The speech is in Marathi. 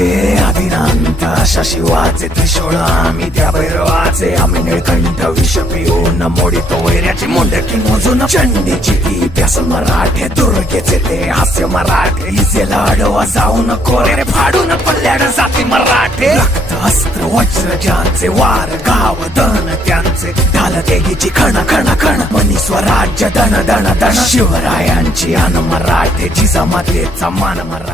हे आदिनांत अशा शिवाचे त्रिशूळ आम्ही त्या भैरवाचे आम्ही निळकंठ विष पिऊन मोडितो वैऱ्याची मुंडकी मोजून चंडीची ती प्यास मराठे दुर्गेचे ते हास्य मराठे इसेला अडवा जाऊन कोरे फाडून पल्ल्याड जाती मराठे रक्त अस्त्र वज्र ज्यांचे वार गाव दन त्यांचे ढाल तेगीची खण खण खण मनी स्वराज्य दन दन दन शिवरायांची अन मराठे जिजामातेचा मान मराठे